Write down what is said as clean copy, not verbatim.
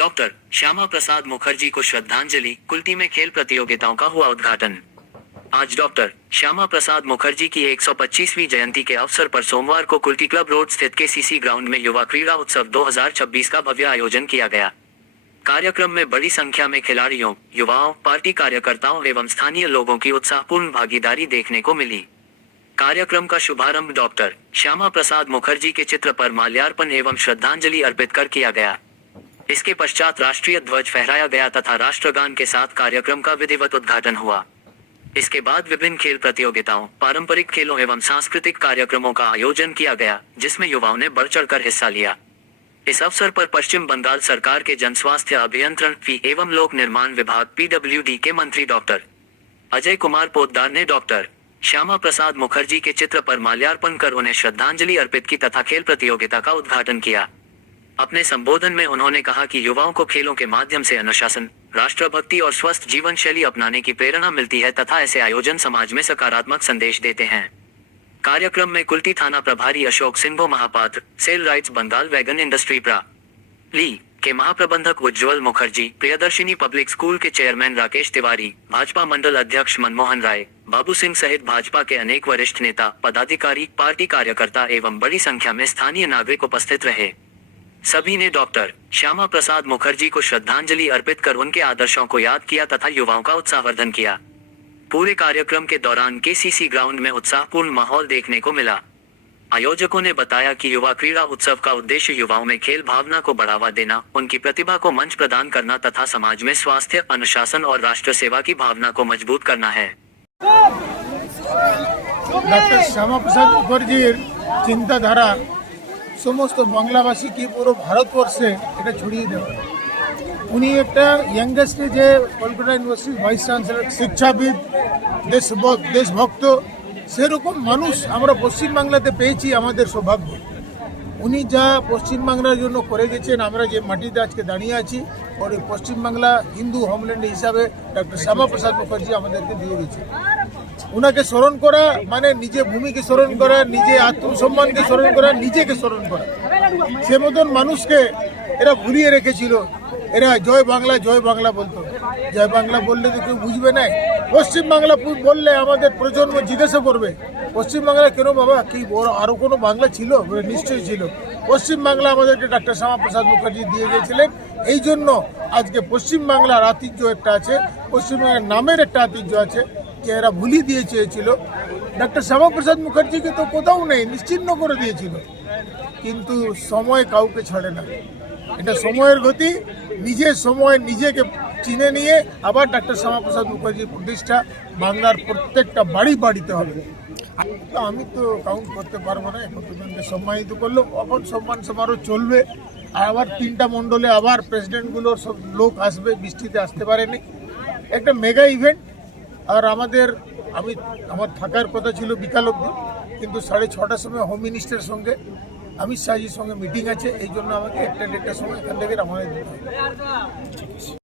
Doctor Shyama Prasad Mukherjee को श्रद्धांजलि। कुल्टी में खेल प्रतियोगिताओं का हुआ उद्घाटन। आज डॉक्टर श्यामा प्रसाद मुखर्जी की 125वीं जयंती के अवसर पर सोमवार को कुल्टी क्लब रोड स्थित केसीसी ग्राउंड में युवा क्रीड़ा उत्सव 2026 का भव्य आयोजन किया गया। कार्यक्रम में बड़ी संख्या में खिलाड़ियों, युवाओं, पार्टी कार्यकर्ताओं एवं स्थानीय लोगों की उत्साहपूर्ण भागीदारी देखने को मिली। कार्यक्रम का शुभारंभ डॉक्टर श्यामा प्रसाद मुखर्जी के चित्र पर माल्यार्पण एवं श्रद्धांजलि अर्पित कर किया गया। इसके पश्चात राष्ट्रीय ध्वज फहराया गया तथा राष्ट्रगान के साथ कार्यक्रम का विधिवत उद्घाटन हुआ। इसके बाद विभिन्न खेल प्रतियोगिताओं, पारंपरिक खेलों एवं सांस्कृतिक कार्यक्रमों का आयोजन किया गया, जिसमें युवाओं ने बढ़ चढ़कर हिस्सा लिया। इस अवसर पर पश्चिम बंगाल सरकार के जनस्वास्थ्य अभियंत्रण एवं लोक निर्माण विभाग PWD के मंत्री डॉक्टर अजय कुमार पोद्दार ने डॉक्टर श्यामा प्रसाद मुखर्जी के चित्र पर माल्यार्पण कर उन्हें श्रद्धांजलि अर्पित की तथा खेल प्रतियोगिता का उद्घाटन किया। अपने संबोधन में उन्होंने कहा कि युवाओं को खेलों के माध्यम से अनुशासन, राष्ट्रभक्ति और स्वस्थ जीवन शैली अपनाने की प्रेरणा मिलती है तथा ऐसे आयोजन समाज में सकारात्मक संदेश देते हैं। कार्यक्रम में कुल्टी थाना प्रभारी अशोक सिंह महापात्र, सेल राइट्स बंगाल वैगन इंडस्ट्री ली के महाप्रबंधक उज्ज्वल मुखर्जी, प्रियदर्शिनी पब्लिक स्कूल के चेयरमैन राकेश तिवारी, भाजपा मंडल अध्यक्ष मनमोहन राय, बाबू सिंह सहित भाजपा के अनेक वरिष्ठ नेता, पदाधिकारी, पार्टी कार्यकर्ता एवं बड़ी संख्या में स्थानीय नागरिक उपस्थित रहे। सभी ने डॉक्टर श्यामा प्रसाद मुखर्जी को श्रद्धांजलि अर्पित कर उनके आदर्शों को याद किया तथा युवाओं का उत्साहवर्धन किया। पूरे कार्यक्रम के दौरान केसीसी ग्राउंड में उत्साहपूर्ण माहौल देखने को मिला। आयोजकों ने बताया कि युवा क्रीड़ा उत्सव का उद्देश्य युवाओं में खेल भावना को बढ़ावा देना, उनकी प्रतिभा को मंच प्रदान करना तथा समाज में स्वास्थ्य, अनुशासन और राष्ट्र सेवा की भावना को मजबूत करना है। डॉक्टर श्यामा प्रसाद मुखर्जीर चिंताधारा समस्त बांग्लाभाषी की पूरा भारतवर्षे এটা ছড়িয়ে দেওয়া। উনি একটা ইয়াংগেস্ট যে কলকাতা ইউনিভার্সিটির ভাইস চ্যান্সেলর, শিক্ষাবিদ, দেশভক্ত, সেরকম মানুষ আমরা পশ্চিমবাংলাতে পেয়েছি, আমাদের সৌভাগ্য। উনি যা পশ্চিমবাংলার জন্য করে গেছেন, আমরা যে মাটিতে আজকে দাঁড়িয়ে আছি, और পশ্চিমবাংলা হিন্দু হোমল্যান্ড হিসাবে ডক্টর শ্যামা প্রসাদ মুখার্জি আমাদেরকে দিয়ে গেছে। ওনাকে স্মরণ করা মানে নিজে ভূমিকে স্মরণ করা, নিজে আত্মসম্মানকে স্মরণ করা, নিজেকে স্মরণ করা। সে মতন মানুষকে এরা ভুলিয়ে রেখেছিল। এরা জয় বাংলা বলতো। জয় বাংলা বললে তো কেউ বুঝবে না। পশ্চিমবাংলা বললে আমাদের প্রজন্ম জিজ্ঞাসা করবে, পশ্চিমবাংলা কেন বাবা, কি আরও কোনো বাংলা ছিল? নিশ্চয়ই ছিল। পশ্চিমবাংলা আমাদেরকে ডক্টর শ্যামা প্রসাদ মুখার্জি দিয়ে গিয়েছিলেন। এই জন্য আজকে পশ্চিমবাংলার ঐতিহ্য একটা আছে, পশ্চিমবাংলার নামের একটা ঐতিহ্য আছে, যে এরা ভুলিয়ে দিয়ে চেয়েছিল। ডক্টর শ্যামা প্রসাদ মুখার্জিকে তো কোথাও নেই, নিশ্চিহ্ন করে দিয়েছিল। কিন্তু সময় কাউকে ছাড়ে না, এটা সময়ের গতি। নিজের সময় নিজেকে চিনে নিয়ে আবার ডক্টর শ্যামা প্রসাদ মুখার্জির প্রতিষ্ঠা বাংলার প্রত্যেকটা বাড়িতে হবে। আমি তো কাউন্ট করতে পারবো না, এখন তোমাকে সম্মানিত করলো, এখন সম্মান সমারোহ চলবে। আর আবার 3টা মণ্ডলে আবার প্রেসিডেন্টগুলোর সব লোক আসবে, বৃষ্টিতে আসতে পারেনি। একটা মেগা ইভেন্ট। আর আমার থাকার কথা ছিল বিকাল অবধি, কিন্তু 6:30টার সময় হোম মিনিস্টারের সঙ্গে, অমিত শাহজির সঙ্গে মিটিং আছে, এই জন্য আমাকে 1টা সময় এখান থেকে রওনা দিতে হবে।